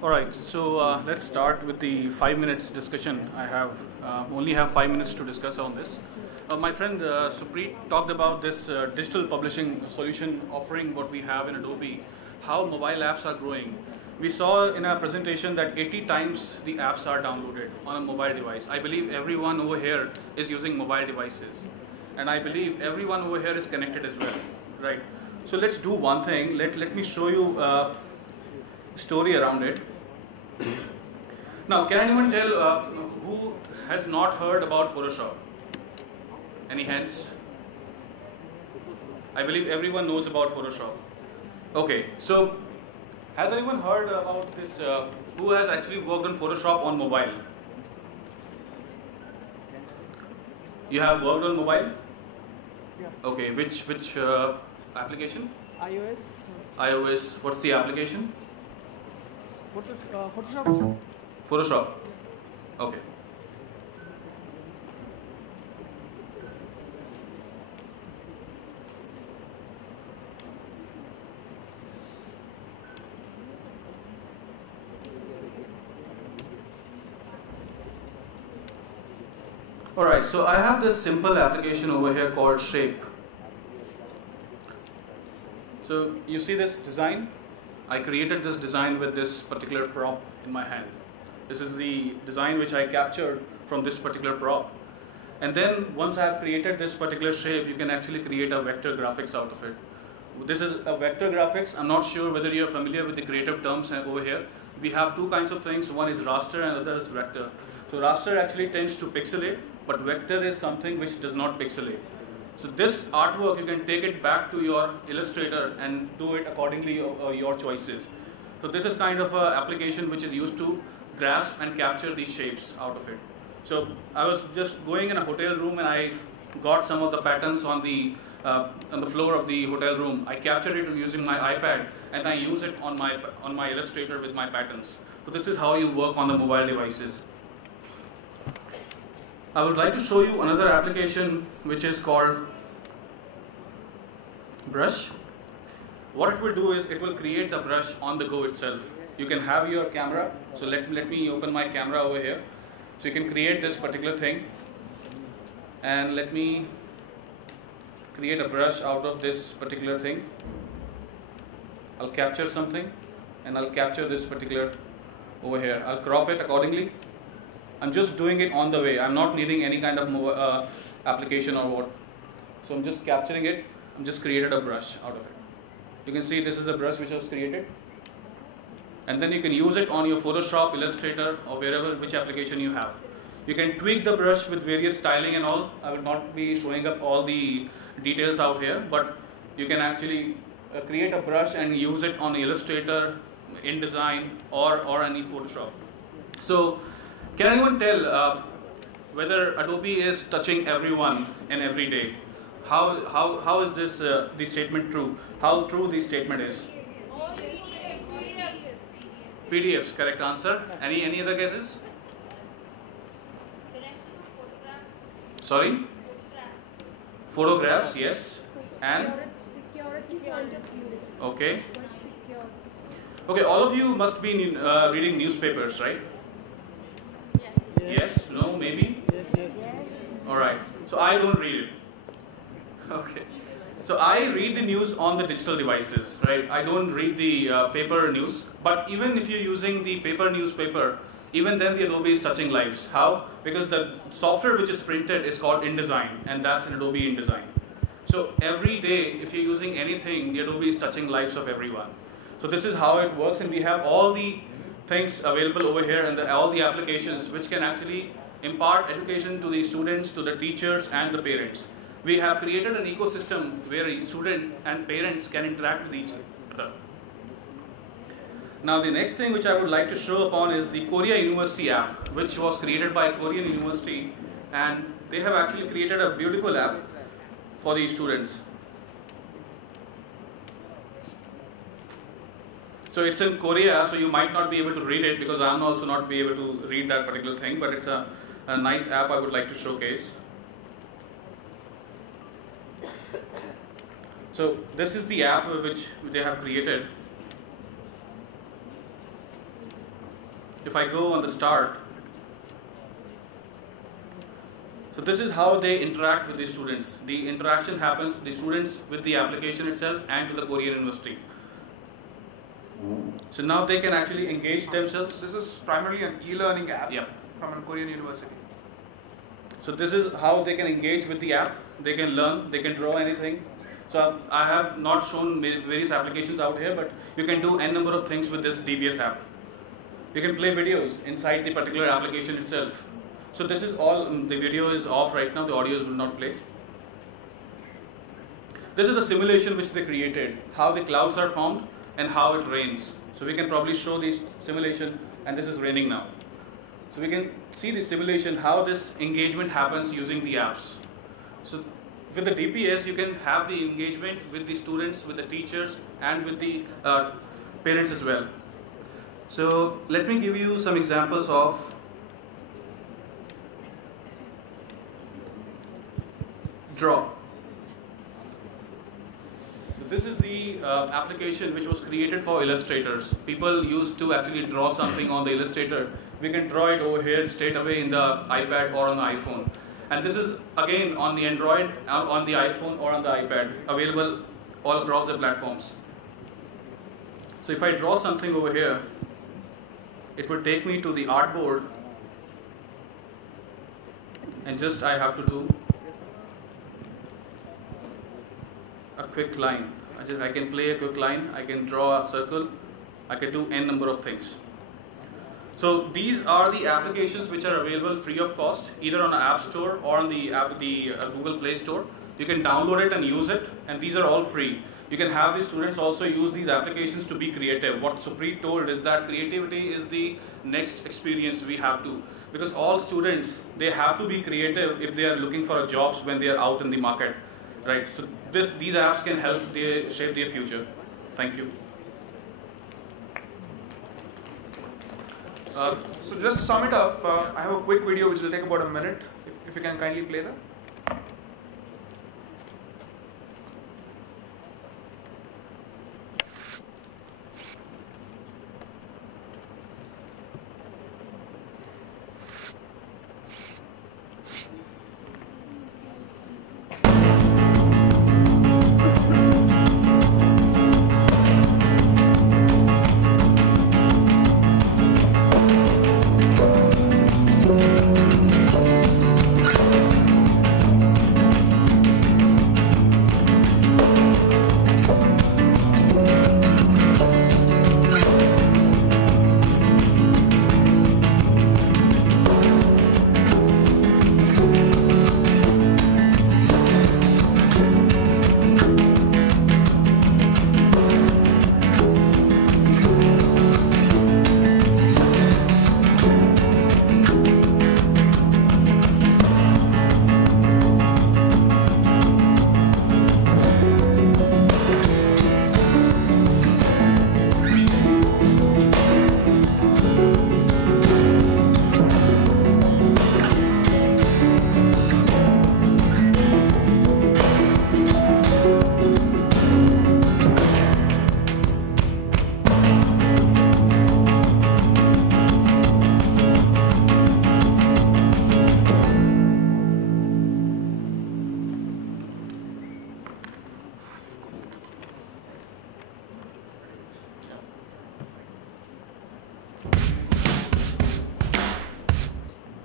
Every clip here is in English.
All right, so let's start with the 5 minutes discussion. I have only have 5 minutes to discuss on this. My friend Supreet talked about this digital publishing solution offering what we have in Adobe, how mobile apps are growing. We saw in our presentation that 80 times the apps are downloaded on a mobile device. I believe everyone over here is using mobile devices. And I believe everyone over here is connected as well, right? So let's do one thing. Let me show you story around it. Now, can anyone tell who has not heard about Photoshop? Any hands? I believe everyone knows about Photoshop. Okay, so has anyone heard about this? Who has actually worked on Photoshop on mobile? You have worked on mobile? Yeah. Okay, which application? iOS. iOS. What's the application? Photoshop. Photoshop. Okay. Alright, so I have this simple application over here called Shape. So you see this design? I created this design with this particular prop in my hand. This is the design which I captured from this particular prop. And then once I have created this particular shape, you can actually create a vector graphics out of it. This is a vector graphics. I'm not sure whether you're familiar with the creative terms over here. We have two kinds of things. One is raster and other is vector. So raster actually tends to pixelate, but vector is something which does not pixelate. So this artwork, you can take it back to your Illustrator and do it accordingly your choices. So this is kind of an application which is used to grasp and capture these shapes out of it. So I was just going in a hotel room and I got some of the patterns on the floor of the hotel room. I captured it using my iPad and I use it on my Illustrator with my patterns. So this is how you work on the mobile devices. I would like to show you another application which is called brush. What it will do is it will create the brush on the go itself. You can have your camera. So let me open my camera over here. So you can create this particular thing. And let me create a brush out of this particular thing. I'll capture something and I'll capture this particular over here. I'll crop it accordingly. I'm just doing it on the way. I'm not needing any kind of application or what. So I'm just capturing it. I'm just created a brush out of it. You can see this is the brush which was created. And then you can use it on your Photoshop, Illustrator or wherever, which application you have. You can tweak the brush with various styling and all. I will not be showing up all the details out here, but you can actually create a brush and use it on Illustrator, InDesign or any Photoshop. So can anyone tell whether Adobe is touching everyone and every day? How is this the statement true? How true the statement is? PDFs, correct answer. Any other guesses? Sorry? Photographs, yes. And? Security point of view. Okay. Okay, all of you must be reading newspapers, right? Yes, no, maybe? Yes. Alright, so I don't read it. Okay. So I read the news on the digital devices, right? I don't read the paper news. But even if you're using the paper newspaper, even then the Adobe is touching lives. How? Because the software which is printed is called InDesign, and that's in Adobe InDesign. So every day, if you're using anything, the Adobe is touching lives of everyone. So this is how it works, and we have all the things available over here and all the applications which can actually impart education to the students, to the teachers and the parents. We have created an ecosystem where a student and parents can interact with each other. Now the next thing which I would like to show upon is the Korea University app, which was created by a Korean university, and they have actually created a beautiful app for the students. So it's in Korea, so you might not be able to read it because I'm also not be able to read that particular thing, but it's a nice app I would like to showcase. So this is the app which they have created. if I go on the start, so this is how they interact with the students. The interaction happens, the students with the application itself and with the Korean university. So now they can actually engage themselves. This is primarily an e-learning app from a Korean university. So this is how they can engage with the app. They can learn, they can draw anything. So I have not shown various applications out here, but you can do n number of things with this DPS app. You can play videos inside the particular application itself. So this is all, the video is off right now, the audio will not play. This is the simulation which they created, how the clouds are formed and how it rains. So we can probably show this simulation, and this is raining now. So we can see the simulation, how this engagement happens using the apps. So with the DPS, you can have the engagement with the students, with the teachers, and with the parents as well. So let me give you some examples of draw. This is the application which was created for illustrators. People used to actually draw something on the Illustrator. We can draw it over here straight away in the iPad or on the iPhone. And this is again on the Android, on the iPhone or on the iPad, available all across the platforms. So if I draw something over here, it will take me to the artboard, and just I have to do a quick line. I can play a quick line, I can draw a circle, I can do n number of things. So these are the applications which are available free of cost, either on the App Store or on the Google Play Store. You can download it and use it, and these are all free. You can have the students also use these applications to be creative. What Supreet told is that creativity is the next experience we have to, because all students, they have to be creative if they are looking for jobs when they are out in the market, right? So these apps can help shape their future. Thank you. So just to sum it up, I have a quick video which will take about a minute. If you can kindly play that.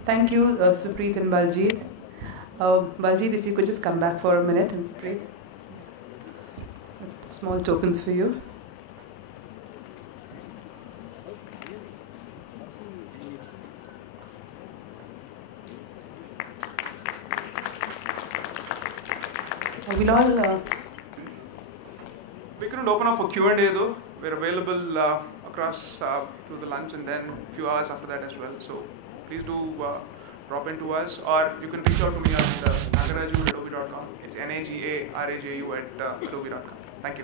Thank you, Supreet and Baljeet. Baljeet, if you could just come back for a minute, and Supreet, small tokens for you. We'll all. We couldn't open up for Q&A though. We're available across through the lunch and then a few hours after that as well. So please do drop into us, or you can reach out to me at nagaraju@adobe.com. It's nagaraju@adobe.com. Thank you.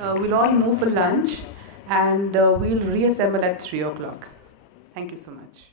We'll all move for lunch, and we'll reassemble at 3 o'clock. Thank you so much.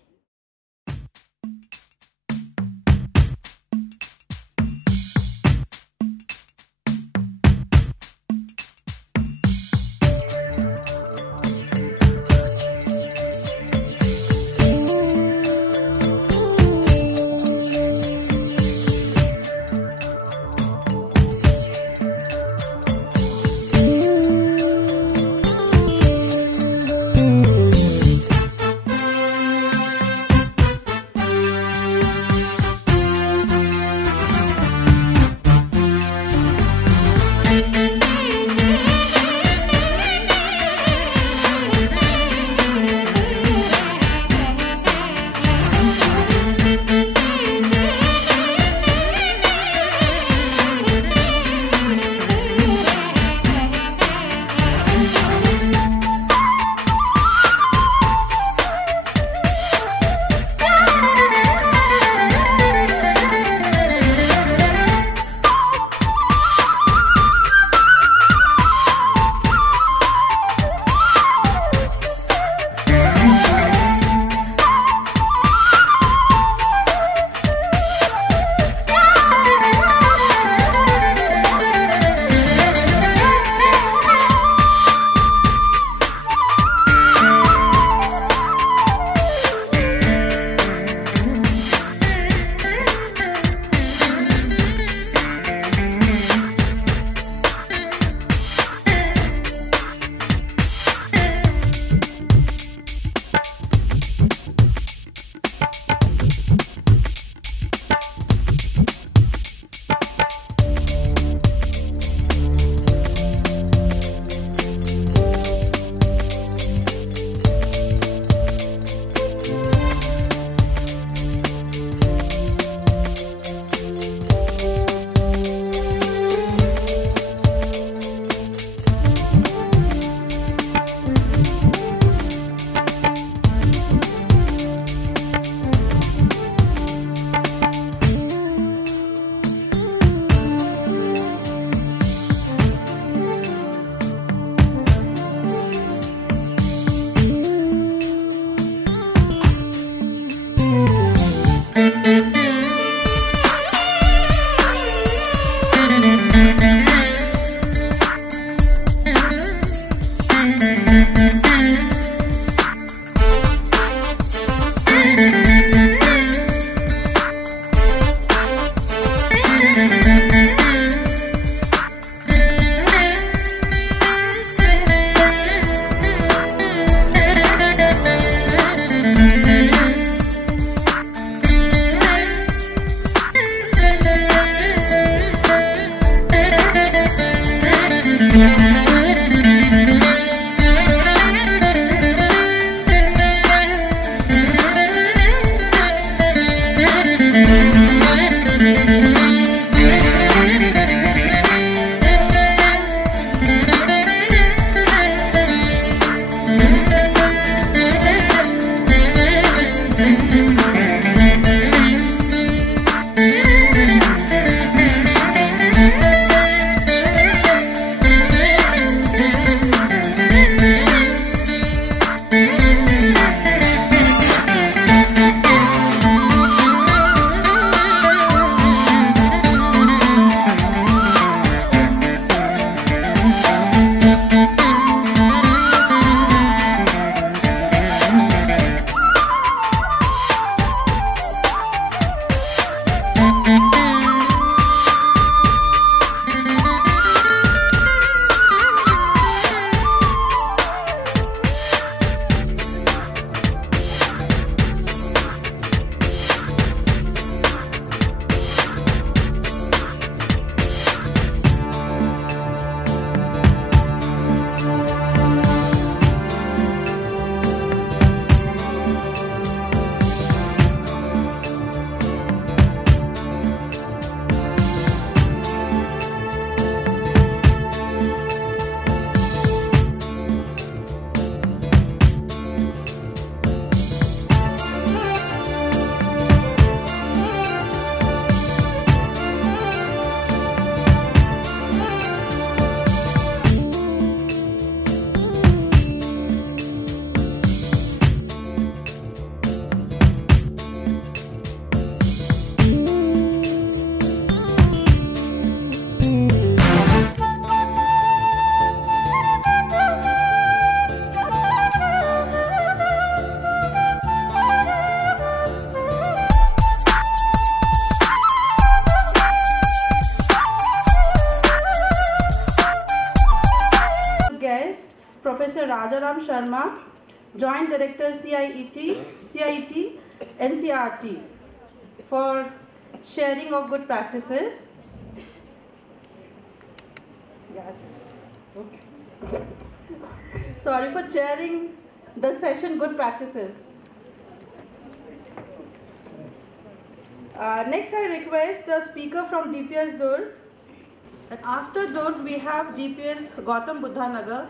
Professor Rajaram Sharma, Joint Director CIT, NCRT, for sharing of good practices. Sorry for chairing the session Good Practices. Next, I request the speaker from DPS Durg. And after Durg, we have DPS Gautam Buddha Nagar.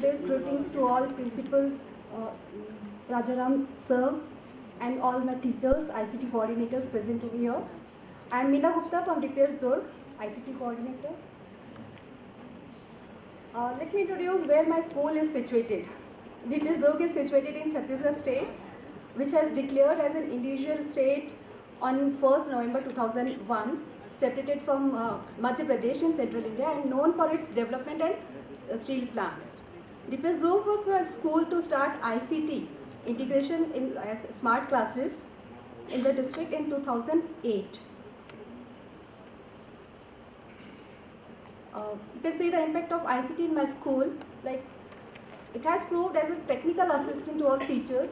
Best greetings to all Principal Rajaram Sir and all my teachers, ICT coordinators present over here. I am Meena Gupta from DPS Durg, ICT coordinator. Let me introduce where my school is situated. DPS Durg is situated in Chhattisgarh state, which has declared as an individual state on 1st November 2001, separated from Madhya Pradesh in central India and known for its development and steel plants. DPS Durg was the school to start ICT integration in smart classes in the district in 2008. You can see the impact of ICT in my school. Like, it has proved as a technical assistant to all teachers,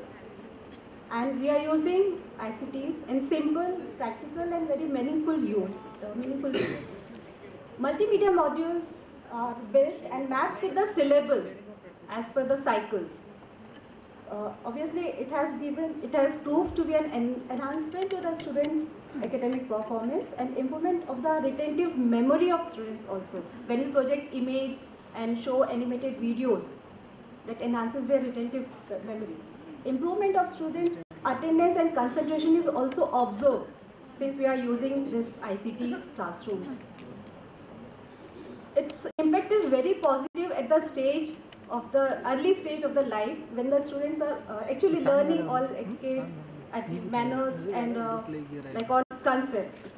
and we are using ICTs in simple, practical, and very meaningful use. Multimedia modules are built and mapped with the syllabus as per the cycles. Obviously, it has proved to be an enhancement to the students' academic performance and improvement of the retentive memory of students also. When you project image and show animated videos, that enhances their retentive memory. Improvement of students' attendance and concentration is also observed since we are using this ICT classrooms. Its impact is very positive at the stage of the early stage of the life when the students are actually learning all etiquettes, manners, and like all concepts.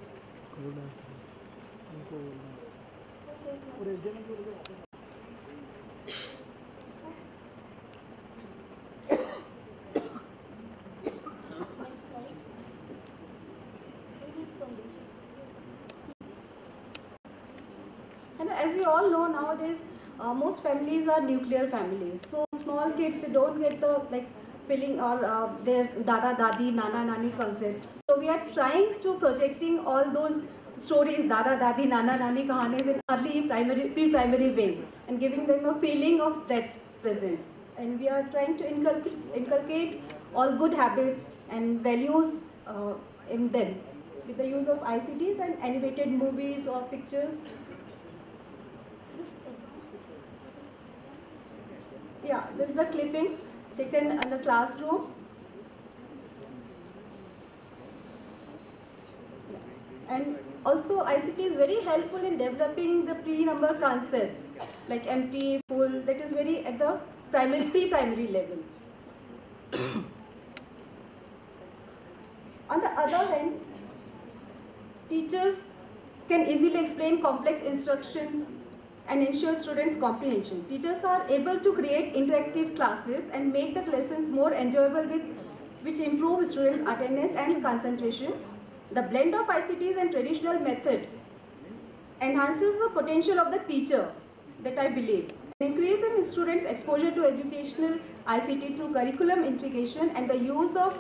as we all know nowadays, most families are nuclear families. So small kids don't get the feeling or their dada dadi, nana nani concept. So we are trying to projecting all those stories, dada dadi, nana nani kahanis in early primary, pre-primary way, and giving them a feeling of that presence. And we are trying to inculcate all good habits and values in them with the use of ICTs and animated movies or pictures. Yeah, this is the clippings taken in the classroom. And also ICT is very helpful in developing the pre-number concepts like empty, full, that is very at the pre-primary level. On the other hand, teachers can easily explain complex instructions and ensure students' comprehension. Teachers are able to create interactive classes and make the lessons more enjoyable, which improve students' attendance and concentration. The blend of ICTs and traditional method enhances the potential of the teacher, that I believe. Increase in students' exposure to educational ICT through curriculum integration and the use of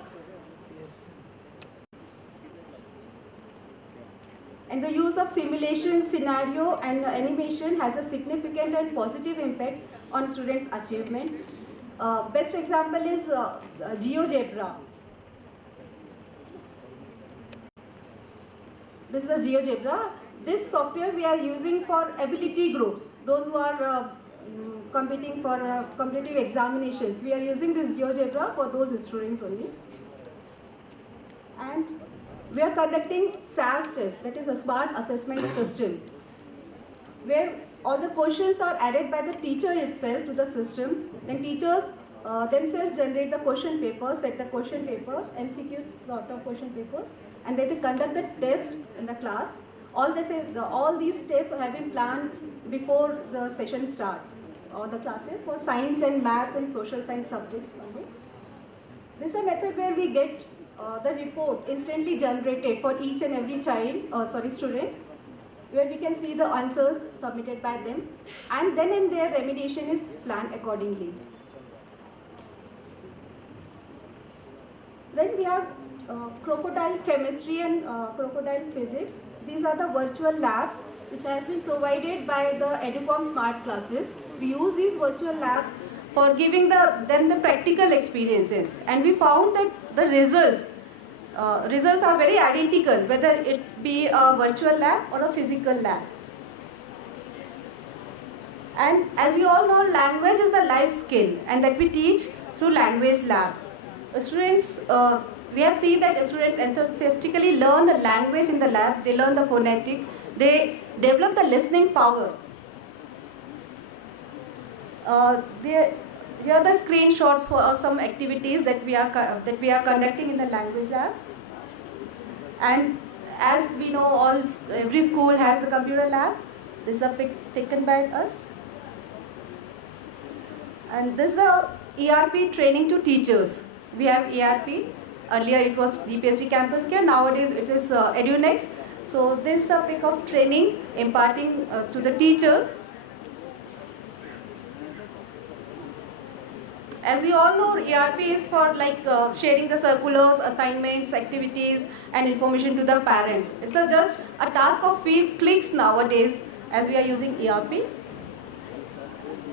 simulation, scenario and animation has a significant and positive impact on students' achievement. Best example is GeoGebra. This is the GeoGebra. This software we are using for ability groups, those who are competing for competitive examinations. We are using this GeoGebra for those students only. And we are conducting SAS test, that is a smart assessment system, where all the questions are added by the teacher itself to the system. Then teachers themselves generate the question paper, set the question paper, MCQ sort of question papers, and then they conduct the test in the class. All these tests have been planned before the session starts, or the classes for science and maths and social science subjects only. This is a method where we get the report instantly generated for each and every student, where we can see the answers submitted by them, and then in their remediation is planned accordingly. Then we have crocodile chemistry and crocodile physics. These are the virtual labs which has been provided by the Educom Smart Classes. We use these virtual labs for giving them the practical experiences, and we found that the results are very identical, whether it be a virtual lab or a physical lab. And as we all know, language is a life skill, and that we teach through language lab. Students, we have seen that students enthusiastically learn the language in the lab. They learn the phonetic. They develop the listening power. Here are the screenshots for some activities that we are conducting in the language lab. And as we know, every school has a computer lab. This is a pic taken by us. And this is the ERP training to teachers. We have ERP. Earlier it was DPSD Campus Care. Nowadays it is EduNext. So this is a pic of training imparting to the teachers. As we all know, ERP is for sharing the circulars, assignments, activities and information to the parents. It's just a task of few clicks nowadays as we are using ERP.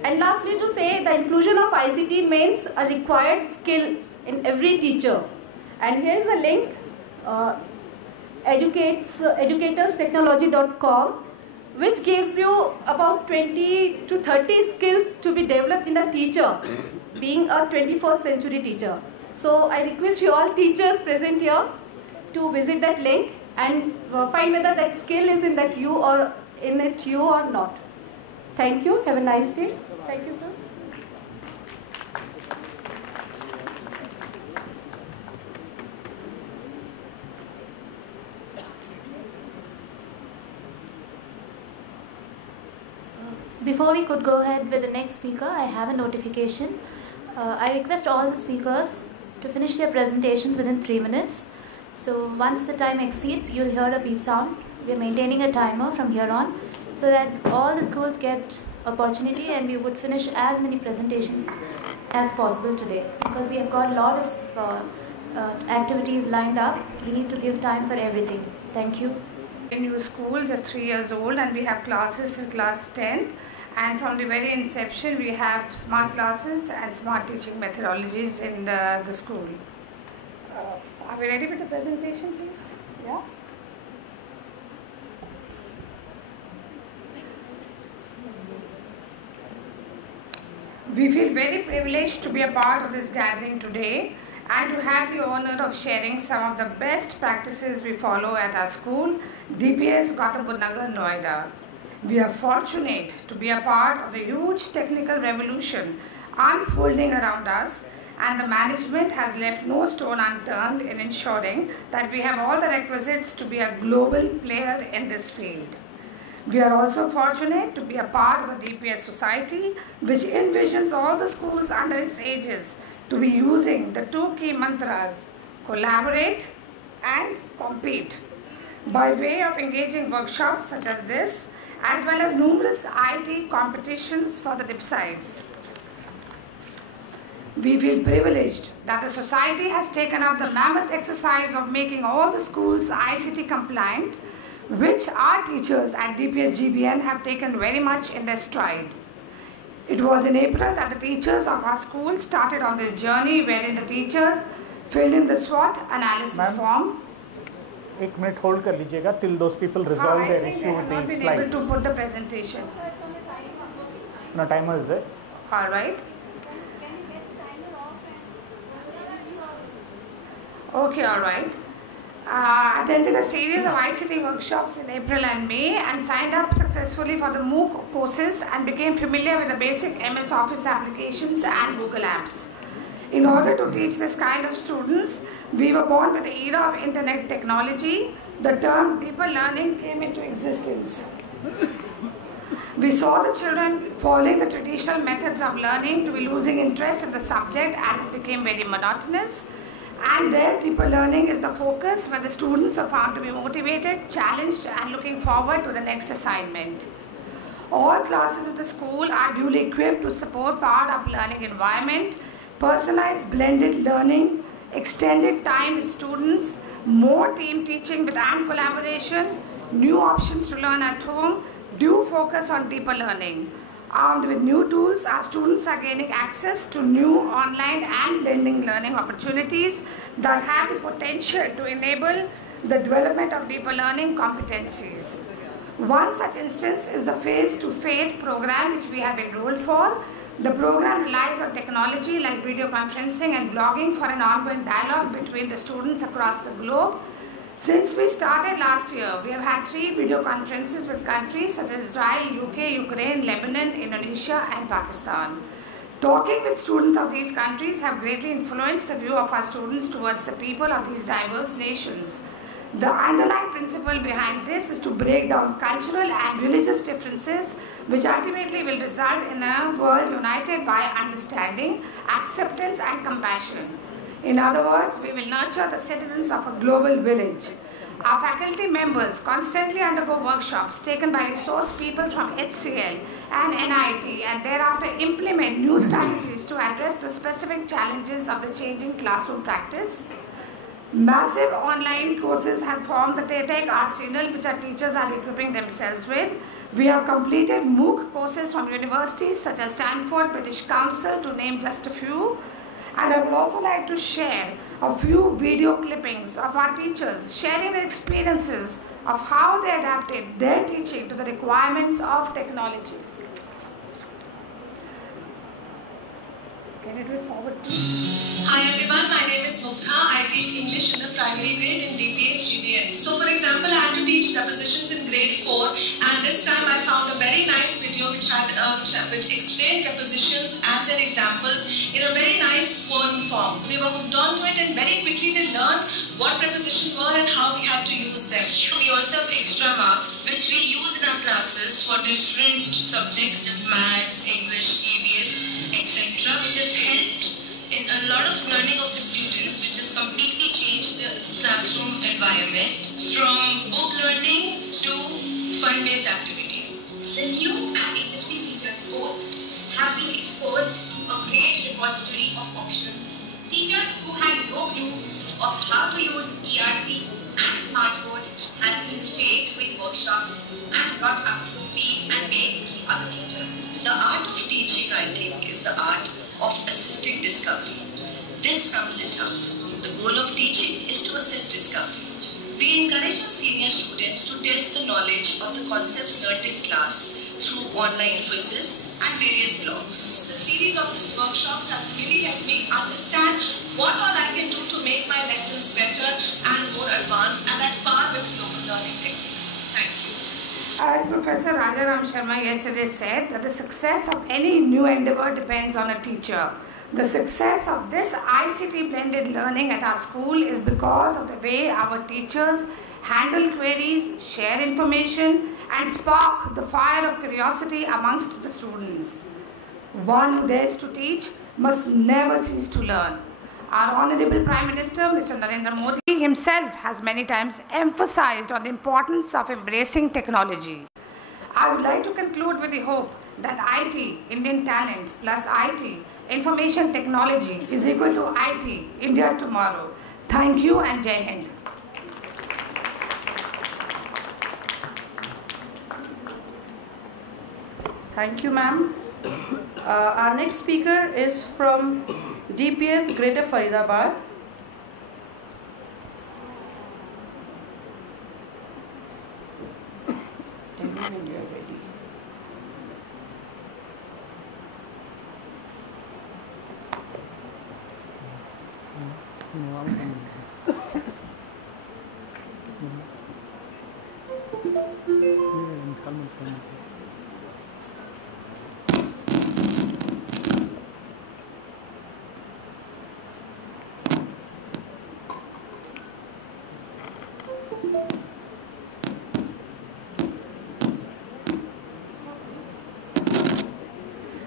And lastly, to say the inclusion of ICT means a required skill in every teacher. And here is a link, educatorstechnology.com, which gives you about 20 to 30 skills to be developed in a teacher, being a 21st century teacher. So I request you all teachers present here to visit that link and find whether that skill is in you or not. Thank you. Have a nice day. Thank you, sir. Before we could go ahead with the next speaker, I have a notification. I request all the speakers to finish their presentations within 3 minutes. So once the time exceeds, you'll hear a beep sound. We are maintaining a timer from here on. so that all the schools get opportunity and we would finish as many presentations as possible today, because we have got a lot of activities lined up. We need to give time for everything. Thank you. A new school, just 3 years old, and we have classes till class 10. And from the very inception, we have smart classes and smart teaching methodologies in the school. Are we ready for the presentation, please? Yeah. We feel very privileged to be a part of this gathering today and to have the honor of sharing some of the best practices we follow at our school, DPS Gautam Buddha Nagar, Noida. We are fortunate to be a part of the huge technical revolution unfolding around us, and the management has left no stone unturned in ensuring that we have all the requisites to be a global player in this field. We are also fortunate to be a part of the DPS society, which envisions all the schools under its aegis to be using the 2 key mantras, collaborate and compete, by way of engaging workshops such as this, as well as numerous IT competitions for the DPSides. We feel privileged that the society has taken up the mammoth exercise of making all the schools ICT compliant, which our teachers at DPSBN have taken very much in their stride. It was in April that the teachers of our school started on this journey, wherein the teachers filled in the SWOT analysis form. 1 minute hold कर लीजिएगा till those people resolve their issue with the slides. I think they have not been able to put the presentation. No timer is there. All right. Okay, all right. Attended a series of ICT workshops in April and May and signed up successfully for the MOOC courses and became familiar with the basic MS Office applications and Google Apps. In order to teach this kind of students, we were born with the era of internet technology. The term deeper learning came into existence. We saw the children following the traditional methods of learning to be losing interest in the subject as it became very monotonous. And there, deeper learning is the focus, where the students are found to be motivated, challenged, and looking forward to the next assignment. All classes at the school are duly equipped to support powered-up learning environment, personalized blended learning, extended time with students, more team teaching with AMP collaboration, new options to learn at home, due focus on deeper learning. Armed with new tools, our students are gaining access to new online and blending learning opportunities that have the potential to enable the development of deeper learning competencies. One such instance is the Phase to Fade program, which we have enrolled for. The program relies on technology like video conferencing and blogging for an ongoing dialogue between the students across the globe. Since we started last year, we have had 3 video conferences with countries such as Israel, UK, Ukraine, Lebanon, Indonesia, and Pakistan. Talking with students of these countries have greatly influenced the view of our students towards the people of these diverse nations. The underlying principle behind this is to break down cultural and religious differences, which ultimately will result in a world united by understanding, acceptance, and compassion. In other words, we will nurture the citizens of a global village. Our faculty members constantly undergo workshops taken by resource people from HCL and NIT, and thereafter implement new strategies to address the specific challenges of the changing classroom practice. Massive online courses have formed the tech arsenal which our teachers are equipping themselves with. We have completed MOOC courses from universities such as Stanford, British Council, to name just a few. And I would also like to share a few video clippings of our teachers sharing their experiences of how they adapted their teaching to the requirements of technology. Can you do it forward, please? Hi everyone, my name is Mukta. I teach English in the primary grade in DPSBN. So for example, I had to teach prepositions in grade 4, and this time I found a very nice video which explained prepositions and their examples in a very nice poem form. They were hooked onto it, and very quickly they learned what prepositions were and how we had to use them. We also have extra marks which we use in our classes for different subjects such as maths, English, EVS, etc., which has helped in a lot of learning of the students, which has completely changed the classroom environment from book learning to fun-based activities. connections. Teachers who had no clue of how to use ERP and smartboard have been trained with workshops and brought up to speed and pace with the other teachers. The art of teaching, I think, is the art of assisting discovery. This sums it up. The goal of teaching is to assist discovery. We encourage our senior students to test the knowledge of the concepts learnt in class through online quizzes and various blogs. The series of these workshops has really helped me understand what all I can do to make my lessons better and more advanced and at par with global learning techniques. Thank you. As Professor Rajaram Sharma yesterday said, that the success of any new endeavor depends on a teacher. The success of this ICT blended learning at our school is because of the way our teachers handle queries, share information, and spark the fire of curiosity amongst the students. One who dares to teach must never cease to learn. Our Honorable Prime Minister, Mr. Narendra Modi himself has many times emphasized on the importance of embracing technology. I would like to conclude with the hope that IT, Indian talent, plus IT, information technology, is equal to IT, India tomorrow. Thank you and Jai Hind. Thank you, ma'am. Our next speaker is from DPS Greater Faridabad.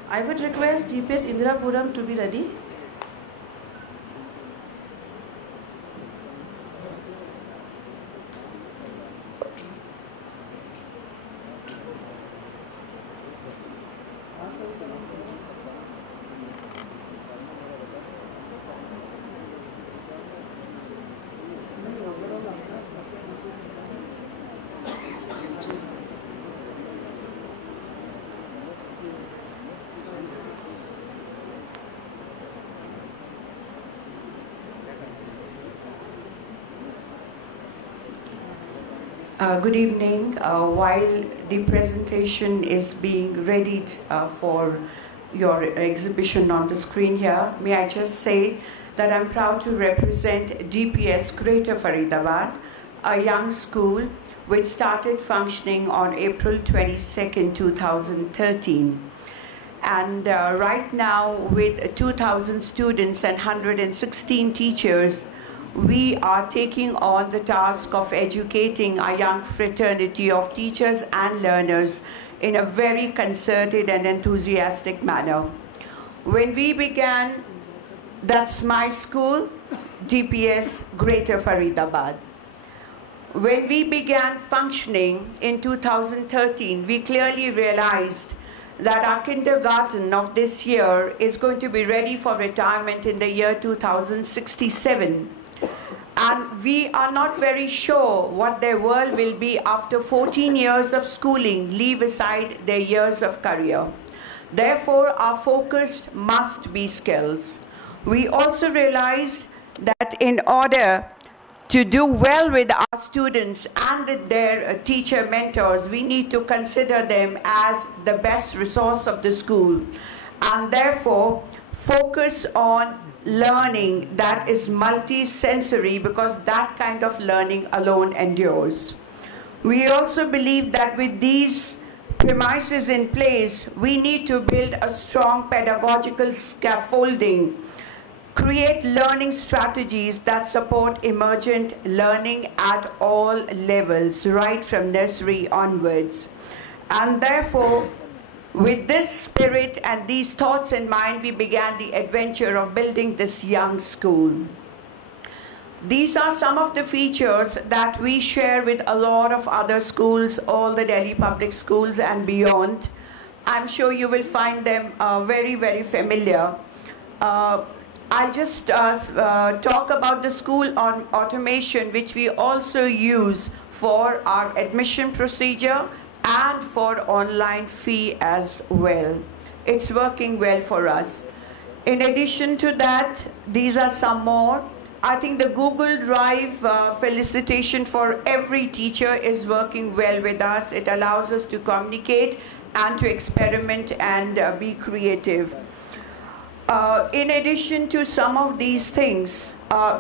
I would request DPS Indirapuram to be ready. Good evening. While the presentation is being readied for your exhibition on the screen here, may I just say that I'm proud to represent DPS Greater Faridabad, a young school which started functioning on April 22nd, 2013. And right now, with 2,000 students and 116 teachers, we are taking on the task of educating our young fraternity of teachers and learners in a very concerted and enthusiastic manner. When we began, that's my school, DPS Greater Faridabad. When we began functioning in 2013, we clearly realized that our kindergarten of this year is going to be ready for retirement in the year 2067. And we are not very sure what their world will be after 14 years of schooling, leave aside their years of career. Therefore, our focus must be skills. We also realized that in order to do well with our students and with their teacher mentors, we need to consider them as the best resource of the school. And therefore, focus on learning that is multi-sensory, because that kind of learning alone endures. We also believe that with these premises in place, we need to build a strong pedagogical scaffolding, create learning strategies that support emergent learning at all levels, right from nursery onwards. And therefore, with this spirit and these thoughts in mind, we began the adventure of building this young school. These are some of the features that we share with a lot of other schools, all the Delhi public schools and beyond. I'm sure you will find them very, very familiar. I'll just talk about the school on automation, which we also use for our admission procedure and for online fee as well. It's working well for us. In addition to that, these are some more. I think the Google Drive felicitation for every teacher is working well with us. It allows us to communicate and to experiment and be creative. In addition to some of these things,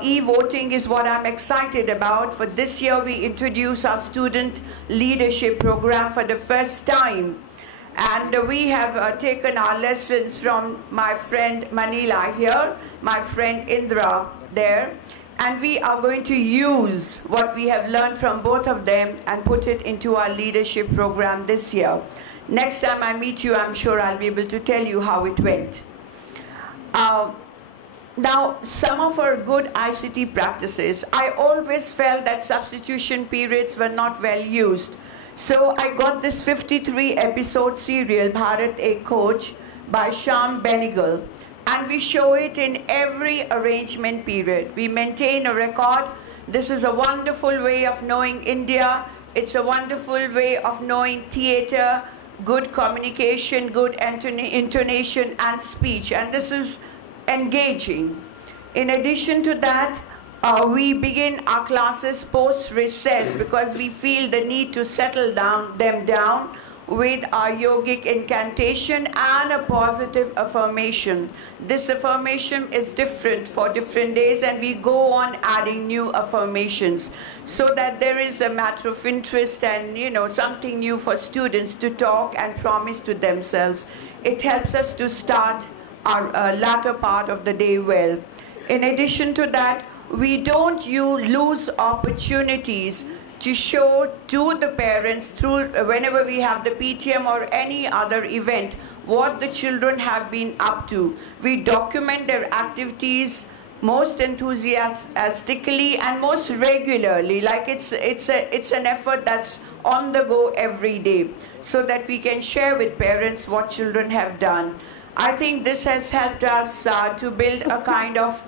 e-voting is what I'm excited about. For this year, we introduce our student leadership program for the first time. And we have taken our lessons from my friend Manila here, my friend Indra there. And we are going to use what we have learned from both of them and put it into our leadership program this year. Next time I meet you, I'm sure I'll be able to tell you how it went. Now, some of our good ICT practices, I always felt that substitution periods were not well used. So I got this 53 episode serial, Bharat Ek Coach, by Shyam Benegal. And we show it in every arrangement period. We maintain a record. This is a wonderful way of knowing India. It's a wonderful way of knowing theater, good communication, good intonation and speech. And this is engaging. In addition to that, we begin our classes post-recess because we feel the need to settle them down with our yogic incantation and a positive affirmation. This affirmation is different for different days, and we go on adding new affirmations so that there is a matter of interest and, you know, something new for students to talk and promise to themselves. It helps us to start our latter part of the day well. In addition to that, we don't lose opportunities to show to the parents through whenever we have the PTM or any other event what the children have been up to. We document their activities most enthusiastically and most regularly, like it's an effort that's on the go every day, so that we can share with parents what children have done. I think this has helped us to build a kind of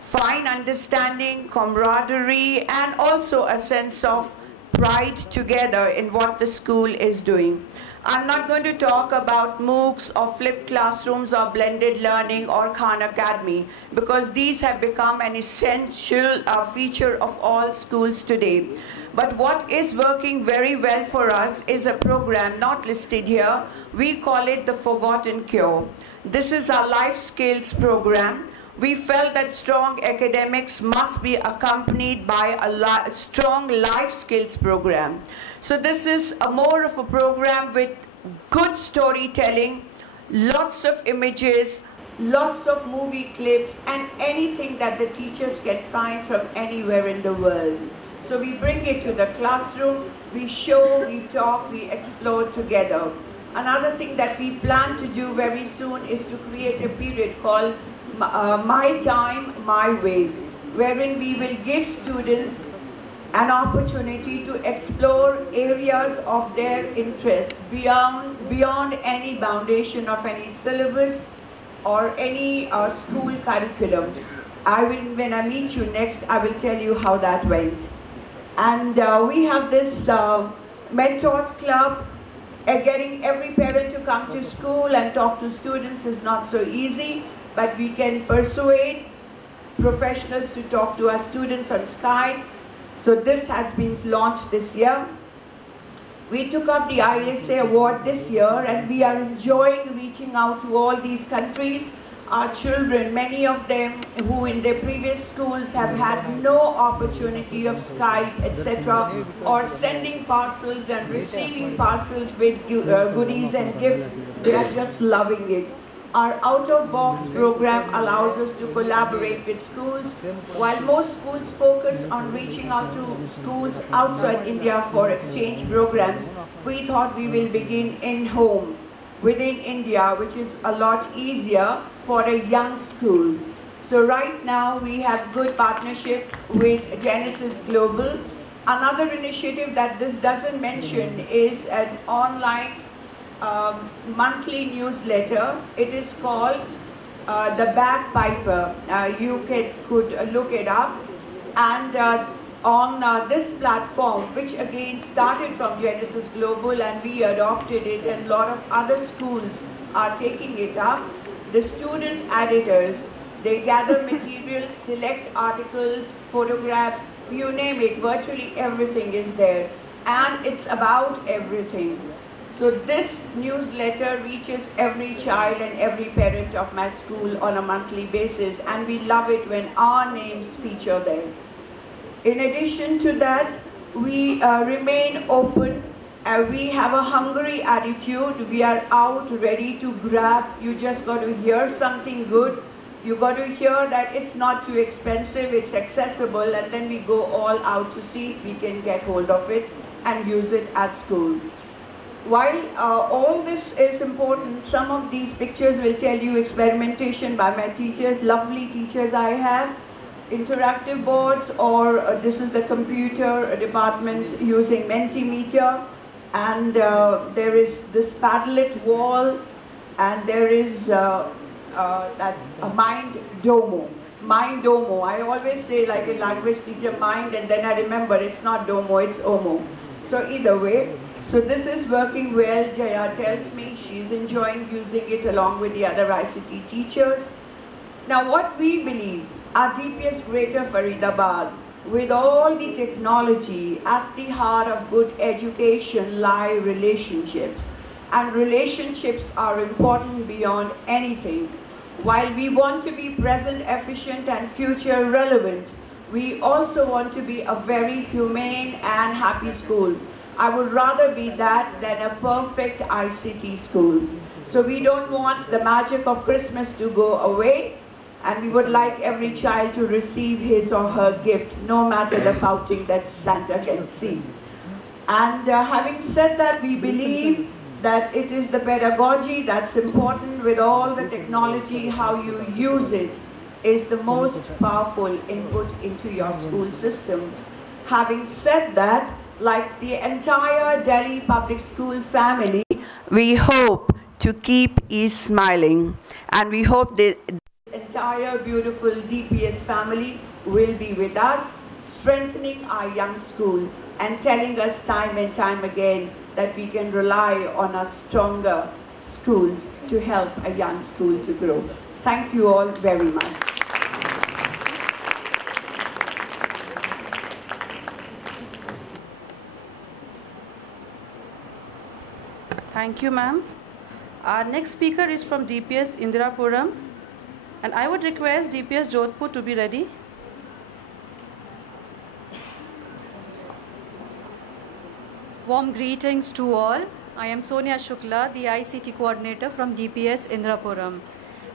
fine understanding, camaraderie, and also a sense of pride together in what the school is doing. I'm not going to talk about MOOCs or flipped classrooms or blended learning or Khan Academy, because these have become an essential feature of all schools today. But what is working very well for us is a program not listed here. We call it the Forgotten Cure. This is our life skills program. We felt that strong academics must be accompanied by a strong life skills program. So this is more of a program with good storytelling, lots of images, lots of movie clips, and anything that the teachers can find from anywhere in the world. So we bring it to the classroom, we show, we talk, we explore together. Another thing that we plan to do very soon is to create a period called My Time, My Way, wherein we will give students an opportunity to explore areas of their interest beyond any foundation of any syllabus or any school curriculum. When I meet you next, I will tell you how that went. And we have this Mentors Club. Getting every parent to come to school and talk to students is not so easy, but we can persuade professionals to talk to our students on Skype. So this has been launched this year. We took up the ISA award this year, and we are enjoying reaching out to all these countries. Our children, many of them who in their previous schools have had no opportunity of Skype, etc., or sending parcels and receiving parcels with goodies and gifts, they are just loving it. Our out-of-box program allows us to collaborate with schools. While most schools focus on reaching out to schools outside India for exchange programs, we thought we will begin in-home within India, which is a lot easier for a young school. So right now we have good partnership with Genesis Global. Another initiative that this doesn't mention is an online monthly newsletter. It is called the bagpiper. You could look it up. And on this platform, which again started from Genesis Global and we adopted it, and a lot of other schools are taking it up, the student editors, they gather materials, select articles, photographs, you name it, virtually everything is there. And it's about everything. So this newsletter reaches every child and every parent of my school on a monthly basis, and we love it when our names feature there. In addition to that, we remain open. We have a hungry attitude. We are out ready to grab. You just got to hear something good. You got to hear that it's not too expensive, it's accessible, and then we go all out to see if we can get hold of it and use it at school. While all this is important, some of these pictures will tell you experimentation by my teachers, lovely teachers I have, interactive boards, or this is the computer department using Mentimeter, and there is this Padlet wall, and there is Mind Domo. Mind Domo. I always say, like a language teacher, mind, and then I remember it's not Domo, it's Omo. So either way, so this is working well. Jaya tells me she's enjoying using it along with the other ICT teachers. Now what we believe, our DPS Greater Faridabad, with all the technology, at the heart of good education lie relationships. And relationships are important beyond anything. While we want to be present, efficient, and future relevant, we also want to be a very humane and happy school. I would rather be that than a perfect ICT school. So we don't want the magic of Christmas to go away, and we would like every child to receive his or her gift, no matter the pouting that Santa can see. And having said that, we believe that it is the pedagogy that's important with all the technology. How you use it is the most powerful input into your school system. Having said that, like the entire Delhi public school family, we hope to keep smiling, and we hope that the entire beautiful DPS family will be with us, strengthening our young school and telling us time and time again that we can rely on our stronger schools to help a young school to grow. Thank you all very much. Thank you, ma'am. Our next speaker is from DPS Indirapuram, and I would request DPS Jodhpur to be ready. Warm greetings to all. I am Sonia Shukla, the ICT coordinator from DPS Indirapuram.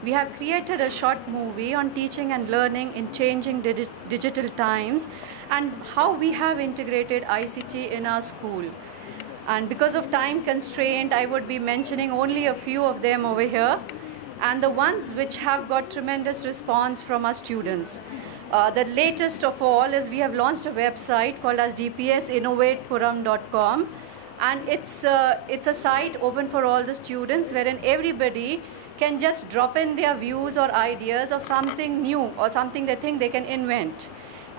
We have created a short movie on teaching and learning in changing digital times and how we have integrated ICT in our school. And because of time constraint, I would be mentioning only a few of them over here, and the ones which have got tremendous response from our students. The latest of all is we have launched a website called as dpsinnovatepuram.com, and it's a site open for all the students wherein everybody can just drop in their views or ideas of something new or something they think they can invent.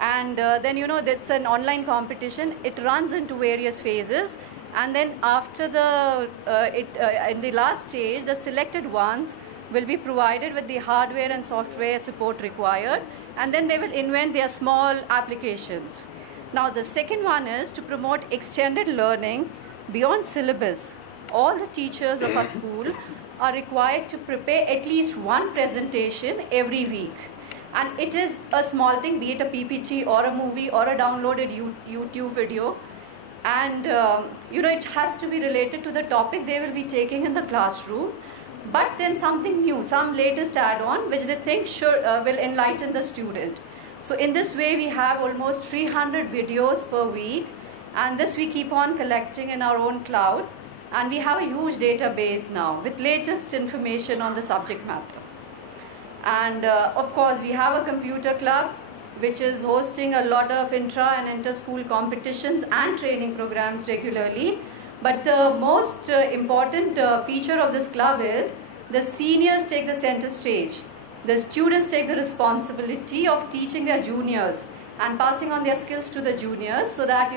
And then, you know, that's an online competition. It runs into various phases. And then after in the last stage, the selected ones will be provided with the hardware and software support required, and then they will invent their small applications. Now the second one is to promote extended learning beyond syllabus. All the teachers of our school are required to prepare at least one presentation every week. And it is a small thing, be it a PPT or a movie or a downloaded YouTube video. And you know, it has to be related to the topic they will be taking in the classroom, but then something new, some latest add-on which they think will enlighten the student. So in this way we have almost 300 videos per week, and this we keep on collecting in our own cloud, and we have a huge database now with latest information on the subject matter. And of course we have a computer club which is hosting a lot of intra and inter-school competitions and training programs regularly. But the most important feature of this club is the seniors take the center stage. the students take the responsibility of teaching their juniors and passing on their skills to the juniors, so that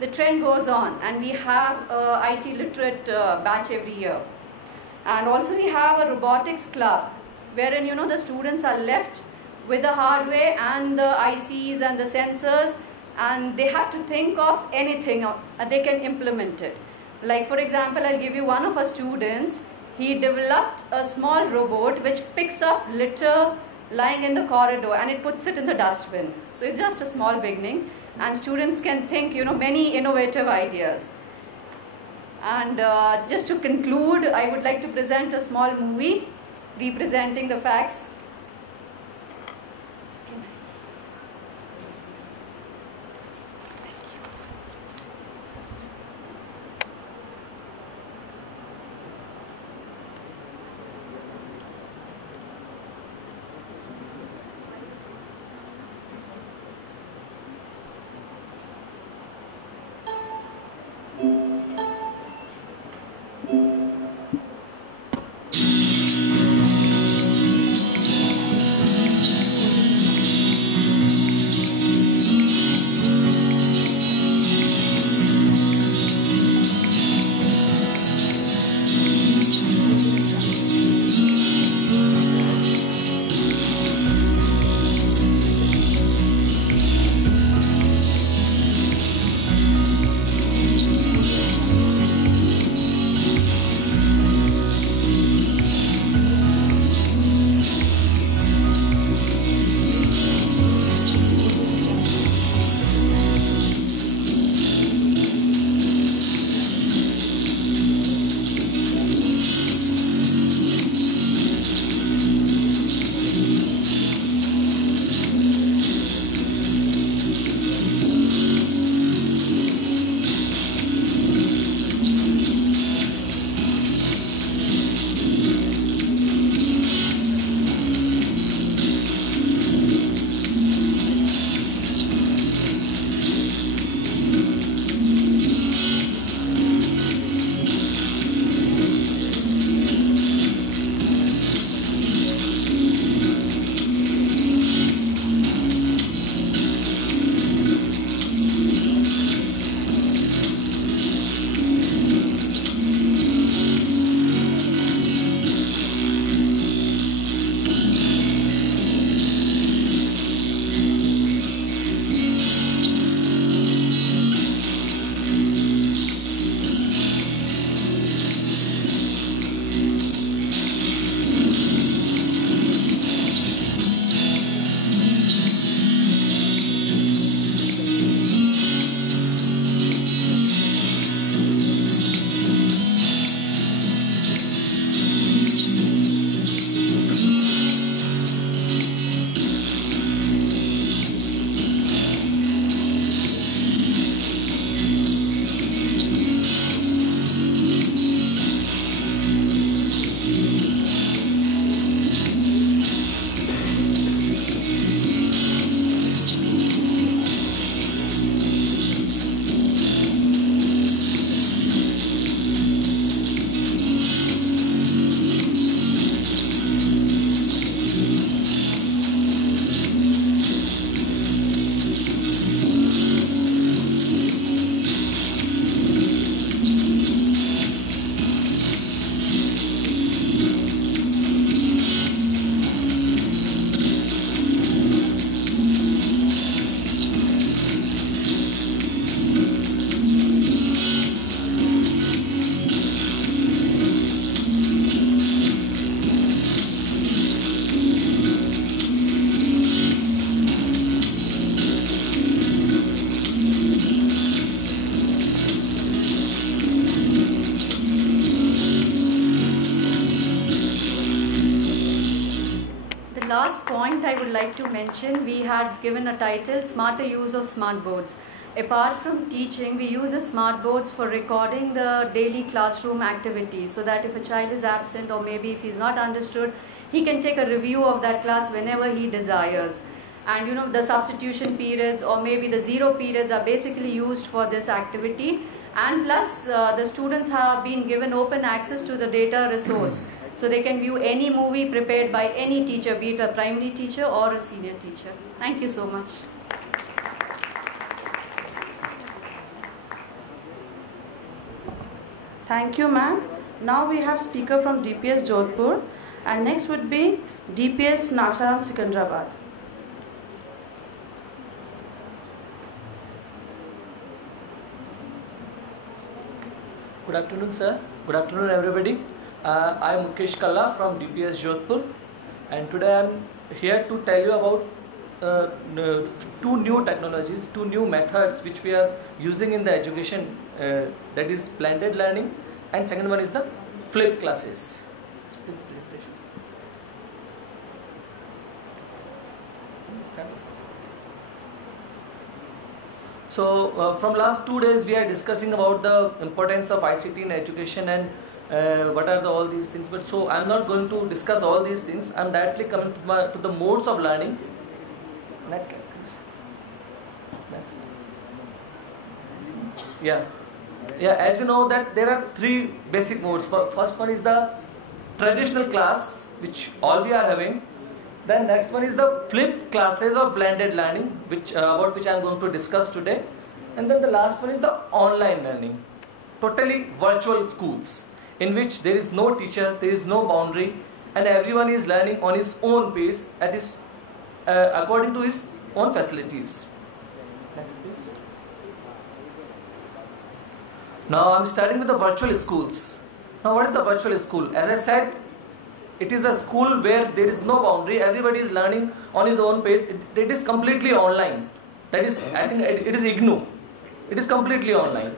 the trend goes on, and we have a IT literate batch every year. And also we have a robotics club, wherein the students are left with the hardware and the ICs and the sensors, and they have to think of anything they can implement it. Like for example, I'll give you one of our students. He developed a small robot which picks up litter lying in the corridor and it puts it in the dustbin. So it's just a small beginning, and students can think many innovative ideas. And just to conclude, I would like to present a small movie representing the facts. last point I would like to mention, we had given a title, Smarter Use of Smart Boards. Apart from teaching, we use the smart boards for recording the daily classroom activities, so that if a child is absent or maybe if he's not understood, he can take a review of that class whenever he desires. And you know, the substitution periods or maybe the zero periods are basically used for this activity. And plus, the students have been given open access to the data resource. so they can view any movie prepared by any teacher, be it a primary teacher or a senior teacher. Thank you so much. Thank you, ma'am. Now we have speaker from DPS Jodhpur, and next would be DPS Nacharam Secunderabad. Good afternoon, sir. Good afternoon, everybody. I am Mukesh Kalla from DPS Jodhpur, and today I am here to tell you about two new technologies, two new methods which we are using in the education, that is blended learning, and second one is the flipped classes. So from last 2 days we are discussing about the importance of ICT in education and what are all these things, but so I am not going to discuss all these things. I am directly coming to the modes of learning. Next slide, please. Next. Yeah, as we know that there are three basic modes. First one is the traditional class, which all we are having. Then next one is the flipped classes or blended learning, which about which I am going to discuss today. And then the last one is the online learning, totally virtual schools, in which there is no teacher, there is no boundary, and everyone is learning on his own pace, that is according to his own facilities. Next, please. Now I am starting with the virtual schools. Now what is the virtual school? As I said, it is a school where there is no boundary, everybody is learning on his own pace. It is completely online. That is, I think it is IGNOU. It is completely online.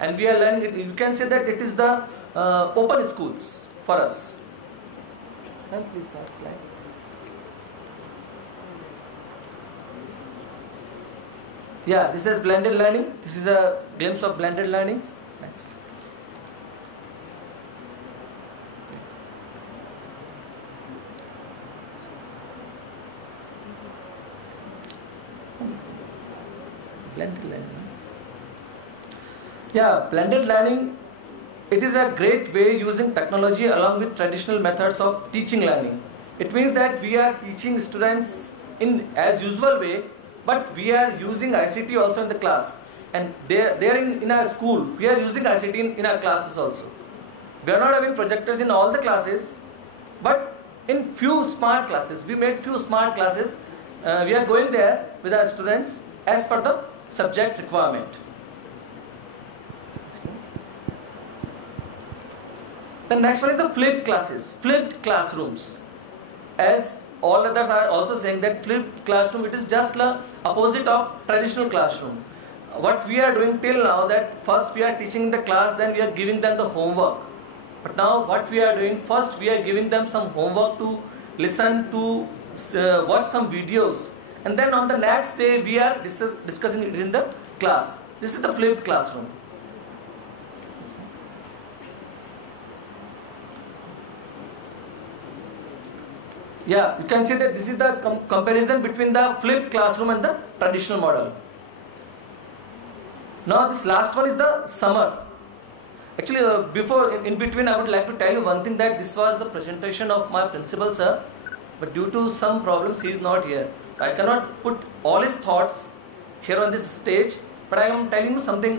And we are learning it. You can say that it is the open schools for us. And please, next slide. Yeah, this is blended learning. This is a glimpse of blended learning. Next. Blended learning. Yeah, blended learning, it is a great way using technology along with traditional methods of teaching learning. It means that we are teaching students in as usual way, but we are using ICT also in the class. And they are in our school, we are using ICT in our classes also. We are not having projectors in all the classes, but in few smart classes. We made few smart classes. We are going there with our students as per the subject requirement. The next one is the flipped classes, flipped classrooms. As all others are also saying that flipped classroom, it is just the opposite of traditional classroom. What we are doing till now, that first we are teaching the class, then we are giving them the homework. But now what we are doing, first we are giving them some homework to listen to, watch some videos, and then on the next day we are discussing it in the class. This is the flipped classroom. Yeah, you can see that this is the comparison between the flipped classroom and the traditional model. Now this last one is the summer. Actually, before, in between, I would like to tell you one thing, that this was the presentation of my principal sir, but due to some problems he is not here. I cannot put all his thoughts here on this stage, but I am telling you something,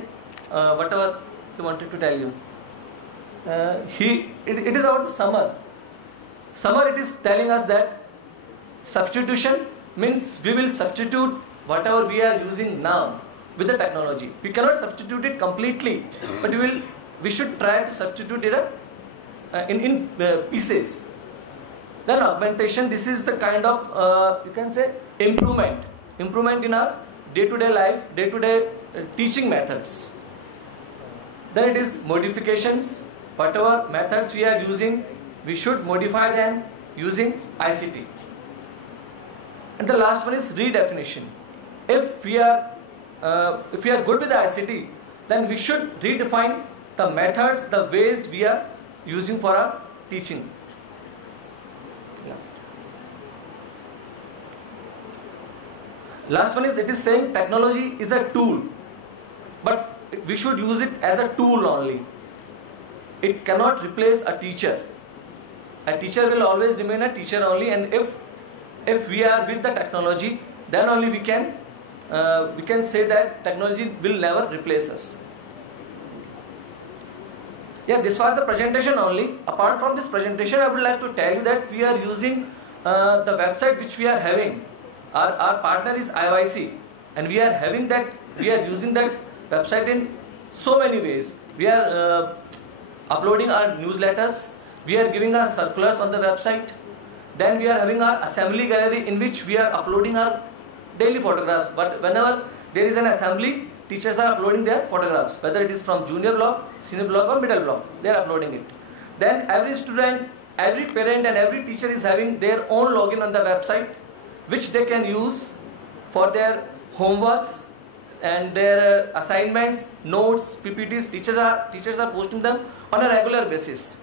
whatever he wanted to tell you. It is about the summer. Summer, it is telling us that substitution means we will substitute whatever we are using now with the technology. We cannot substitute it completely, but we should try to substitute it in pieces. Then augmentation, this is the kind of, you can say, improvement in our day-to-day life, day-to-day teaching methods. Then it is modifications. Whatever methods we are using, we should modify them using ICT. And the last one is redefinition. If we are good with the ICT, then we should redefine the methods, the ways we are using for our teaching. Yes. Last one is, it is saying technology is a tool, but we should use it as a tool only. It cannot replace a teacher. A teacher will always remain a teacher only, and if we are with the technology, then only we can say that technology will never replace us. Yeah, this was the presentation only. Apart from this presentation, I would like to tell you that we are using the website which we are having. Our partner is IOIC, and we are using that website in so many ways. We are uploading our newsletters, we are giving our circulars on the website, then we are having our assembly gallery in which we are uploading our daily photographs. But whenever there is an assembly, teachers are uploading their photographs, whether it is from junior block, senior block or middle block, they are uploading it. Then every student, every parent and every teacher is having their own login on the website, which they can use for their homeworks and their assignments, notes, PPTs. Teachers are posting them on a regular basis.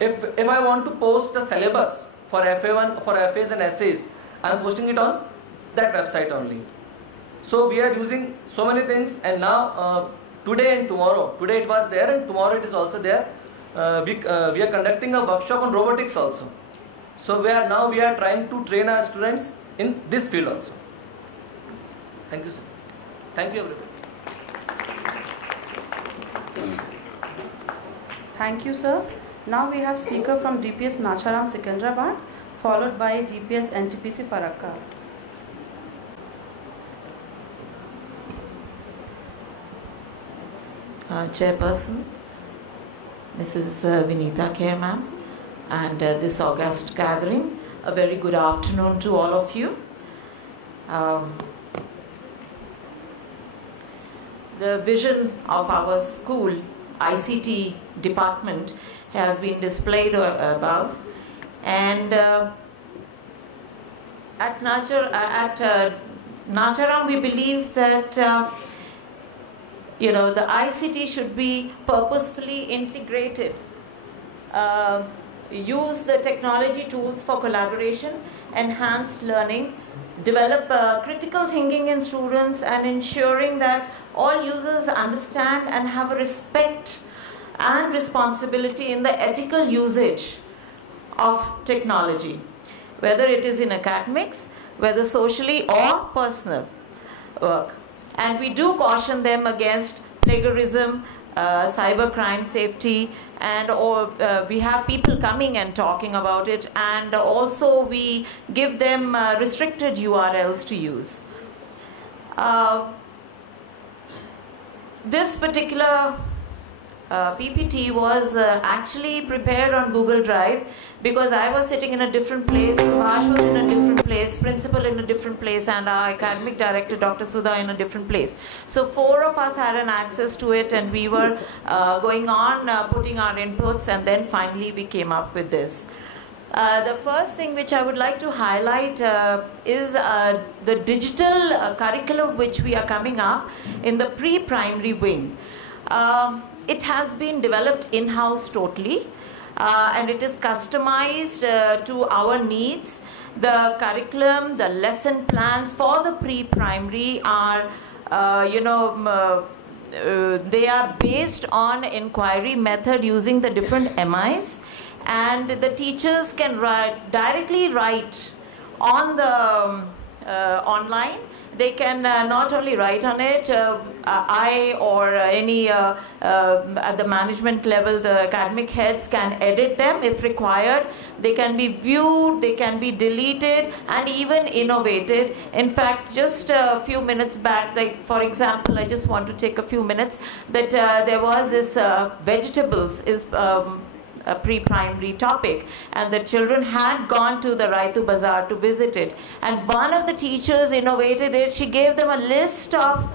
If I want to post the syllabus for FA1, for FAs and essays, I am posting it on that website only. So we are using so many things, and now today and tomorrow, today it was there and tomorrow it is also there. We are conducting a workshop on robotics also. So we are trying to train our students in this field also. Thank you, sir. Thank you, everyone. Thank you, sir. Now we have speaker from DPS Nacharam Secunderabad, followed by DPS NTPC Farakka. Chairperson, Mrs. Vinita Kher ma'am, and this august gathering, a very good afternoon to all of you. The vision of our school ICT department has been displayed above, and at Nacharam we believe that the ICT should be purposefully integrated, use the technology tools for collaboration, enhance learning, develop critical thinking in students, and ensuring that all users understand and have a respect and responsibility in the ethical usage of technology, whether it is in academics, whether socially or personal work. And we do caution them against plagiarism, cybercrime safety, and we have people coming and talking about it, and also we give them restricted URLs to use. This particular PPT was actually prepared on Google Drive because I was sitting in a different place, Vash was in a different place, principal in a different place, and our academic director, Dr. Sudha, in a different place. So 4 of us had an access to it, and we were going on putting our inputs, and then finally we came up with this. The first thing which I would like to highlight is the digital curriculum which we are coming up in the pre-primary wing. It has been developed in-house totally, and it is customized to our needs. The curriculum, the lesson plans for the pre-primary are, they are based on inquiry method using the different MIs, and the teachers can directly write on the online. They can not only write on it, I or any at the management level, the academic heads can edit them if required. They can be viewed, they can be deleted, and even innovated. In fact, just a few minutes back, like for example, I just want to take a few minutes, that there was this vegetables is a pre-primary topic, and the children had gone to the Raitu Bazaar to visit it, and one of the teachers innovated it. She gave them a list of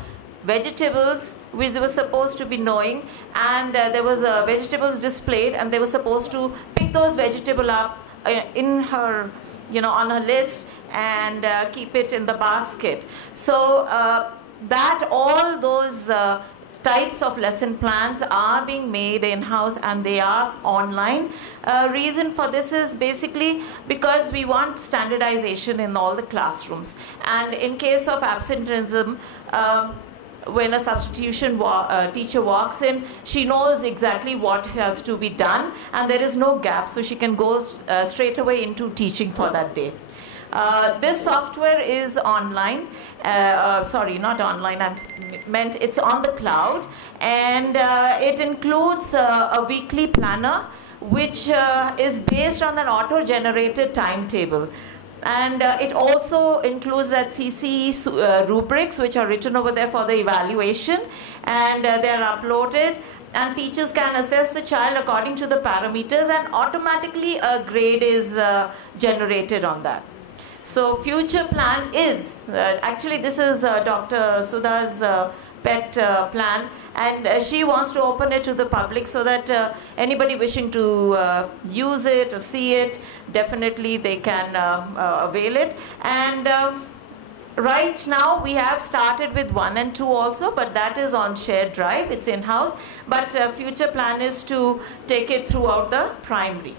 vegetables which they were supposed to be knowing, and there was vegetables displayed, and they were supposed to pick those vegetables up in her, on her list, and keep it in the basket. So that all those types of lesson plans are being made in-house, and they are online. Reason for this is basically because we want standardization in all the classrooms, and in case of absenteeism, when a substitution teacher walks in, she knows exactly what has to be done, and there is no gap, so she can go straight away into teaching for that day. This software is online. Sorry, not online, I meant it's on the cloud, and it includes a weekly planner which is based on an auto-generated timetable. And it also includes that CCE rubrics which are written over there for the evaluation, and they are uploaded, and teachers can assess the child according to the parameters, and automatically a grade is generated on that. So future plan is, actually this is Dr. Sudha's pet plan, and she wants to open it to the public so that anybody wishing to use it or see it, definitely they can avail it. And right now we have started with 1 and 2 also, but that is on shared drive, it's in-house, but future plan is to take it throughout the primary.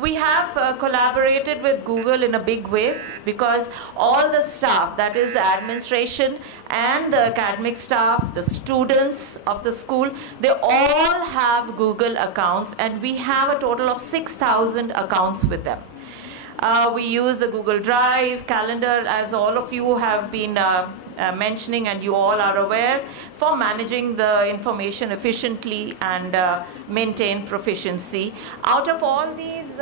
We have collaborated with Google in a big way, because all the staff, that is the administration and the academic staff, the students of the school, they all have Google accounts, and we have a total of 6,000 accounts with them. We use the Google Drive, calendar, as all of you have been mentioning and you all are aware, for managing the information efficiently and maintain proficiency. Out of all these,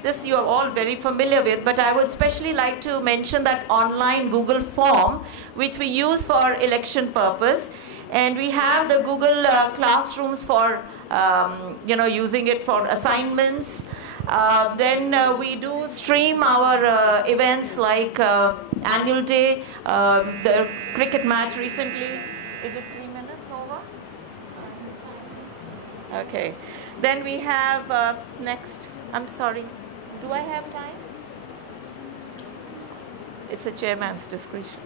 this you are all very familiar with, but I would especially like to mention that online Google form which we use for election purpose, and we have the Google Classrooms for using it for assignments. Then we do stream our events like annual day, the cricket match recently. Is it 3 minutes over? Okay. Then we have next. I'm sorry. Do I have time? It's a chairman's discretion.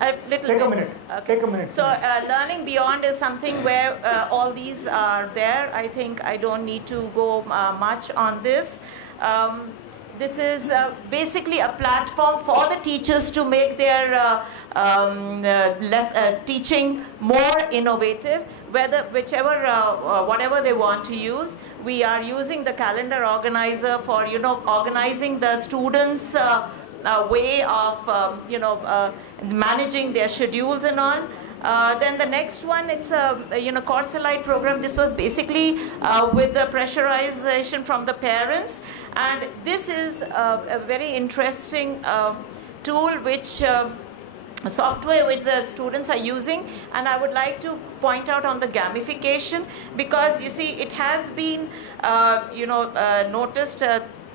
Take a minute. Okay. Take a minute. So learning beyond is something where all these are there. I think I don't need to go much on this. This is basically a platform for the teachers to make their teaching more innovative, whatever they want to use. We are using the calendar organizer for organizing the students' way of managing their schedules and all. Then the next one, it's a Course-Elite program. This was basically with the pressurization from the parents, and this is a very interesting tool which software which the students are using, and I would like to point out on the gamification, because you see it has been noticed.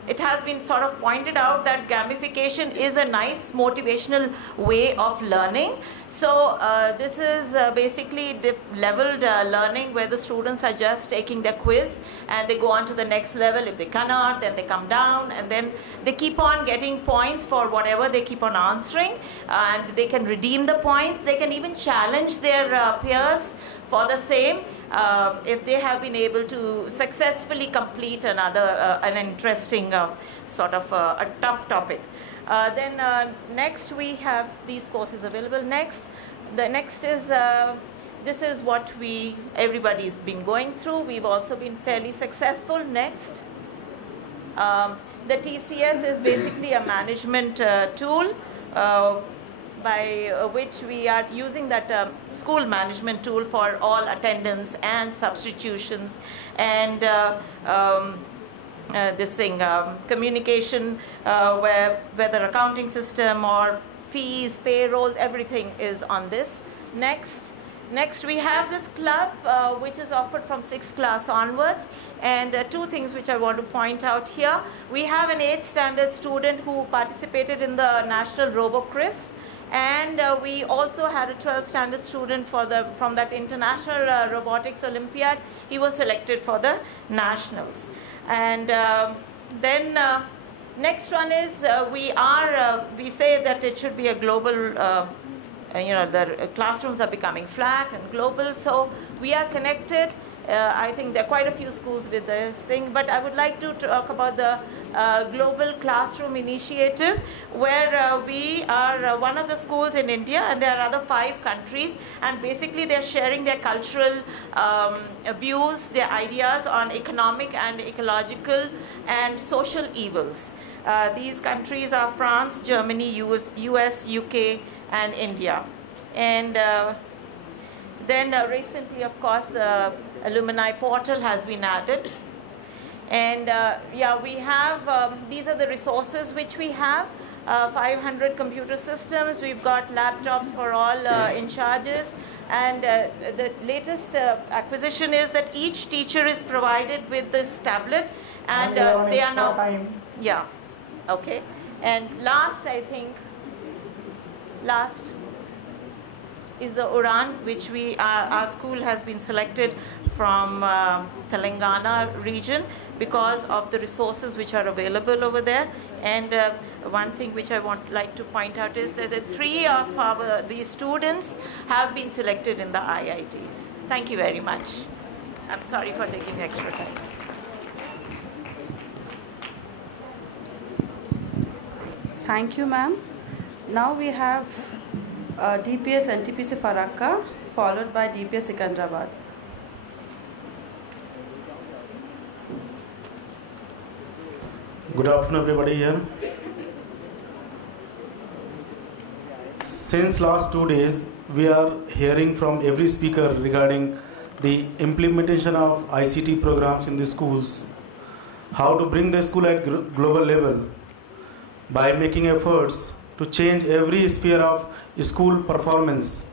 It has been sort of pointed out that gamification is a nice motivational way of learning. So this is basically leveled learning, where the students are just taking their quiz and they go on to the next level. If they cannot, then they come down, and then they keep on getting points for whatever they keep on answering, and they can redeem the points. They can even challenge their peers for the same. If they have been able to successfully complete an interesting sort of a tough topic. Then next we have these courses available. The next is, this is what everybody's been going through. We've also been fairly successful. Next. The TCS is basically a management tool by which we are using that school management tool for all attendance and substitutions and communication, whether accounting system or fees, payrolls, everything is on this. Next we have this club which is offered from 6th class onwards, and two things which I want to point out here. We have an 8th standard student who participated in the National RoboCrisp, and we also had a 12th standard student from that International Robotics Olympiad. He was selected for the nationals. And then next one is we say that it should be a global, the classrooms are becoming flat and global, so we are connected I think there are quite a few schools with this thing, but I would like to talk about the Global Classroom Initiative, where we are one of the schools in India, and there are other 5 countries, and basically they're sharing their cultural views, their ideas on economic and ecological and social evils. These countries are France, Germany, US, UK, and India. And then recently, of course, the alumni portal has been added. And yeah, we have, these are the resources which we have. 500 computer systems, we've got laptops for all in charges. And the latest acquisition is that each teacher is provided with this tablet, and they are now, yeah, okay. And last, I think, last is the Uran, which our school has been selected from Telangana region because of the resources which are available over there. And one thing which I like to point out is that 3 of these students have been selected in the IITs. Thank you very much. I'm sorry for taking extra time. Thank you, ma'am. Now we have DPS NTPC Farakka, followed by DPS Secunderabad. Good afternoon, everybody here. Since last 2 days, we are hearing from every speaker regarding the implementation of ICT programs in the schools, how to bring the school at global level by making efforts to change every sphere of school performance.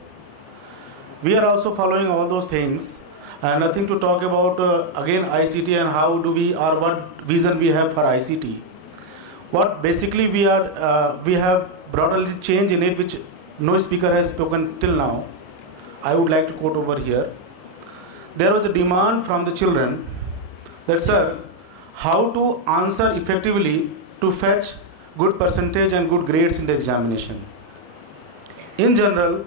We are also following all those things, and nothing to talk about again ICT and how do we, or what vision we have for ICT. What basically we have brought a little change in it which no speaker has spoken till now. I would like to quote over here. There was a demand from the children that, sir, how to answer effectively to fetch good percentage and good grades in the examination. In general,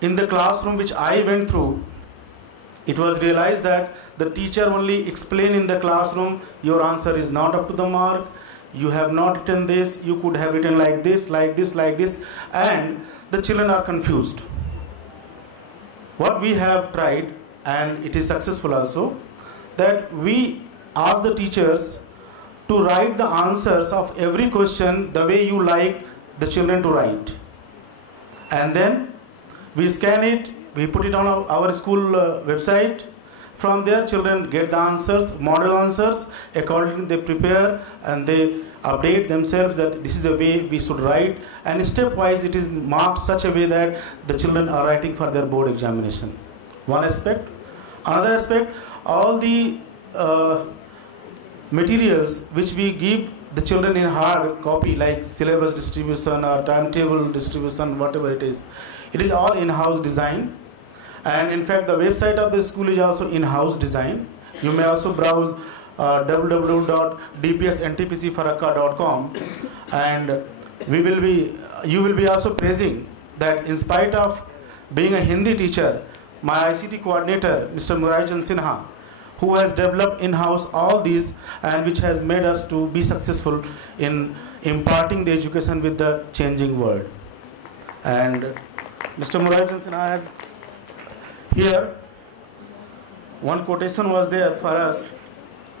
in the classroom which I went through, it was realized that the teacher only explained in the classroom, your answer is not up to the mark, you have not written this, you could have written like this, like this, like this, and the children are confused. What we have tried, and it is successful also, that we ask the teachers to write the answers of every question the way you like the children to write. And then we scan it, we put it on our school website. From there, children get the answers, model answers, accordingly they prepare and they update themselves that this is a way we should write, and stepwise it is marked such a way that the children are writing for their board examination. One aspect. Another aspect, all the materials which we give the children in hard copy, like syllabus distribution or timetable distribution, whatever it is all in-house design. And in fact, the website of the school is also in-house design. You may also browse www.dpsntpcfarakka.com, and you will be also praising that in spite of being a Hindi teacher, my ICT coordinator, Mr. Murarichan Sinha, who has developed in-house all these and which has made us to be successful in imparting the education with the changing world. And Mr. Murarichan Sinha has here, one quotation was there for us,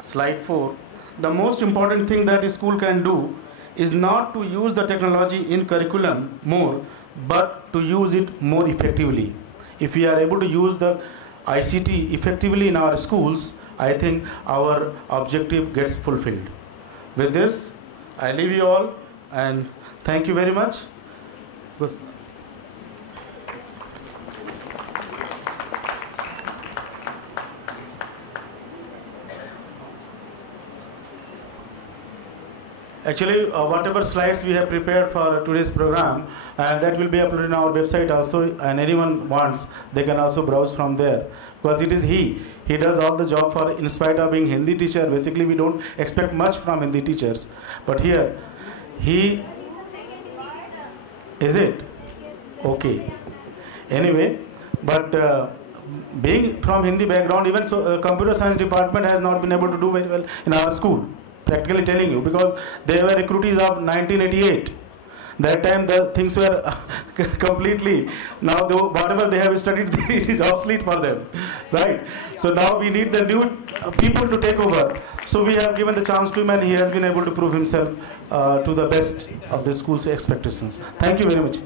slide 4. The most important thing that a school can do is not to use the technology in curriculum more, but to use it more effectively. If we are able to use the ICT effectively in our schools, I think our objective gets fulfilled. With this, I leave you all and thank you very much. Good. Actually, whatever slides we have prepared for today's program, and that will be uploaded on our website also, and anyone wants, they can also browse from there. Because it is he does all the job for, in spite of being Hindi teacher, basically we don't expect much from Hindi teachers. But here, is it? Okay. Anyway, but being from Hindi background, even so, computer science department has not been able to do very well in our school. Practically telling you, because they were recruitees of 1988. That time the things were completely, now whatever they have studied, it is obsolete for them, right? So now we need the new people to take over. So we have given the chance to him, and he has been able to prove himself to the best of the school's expectations. Thank you very much.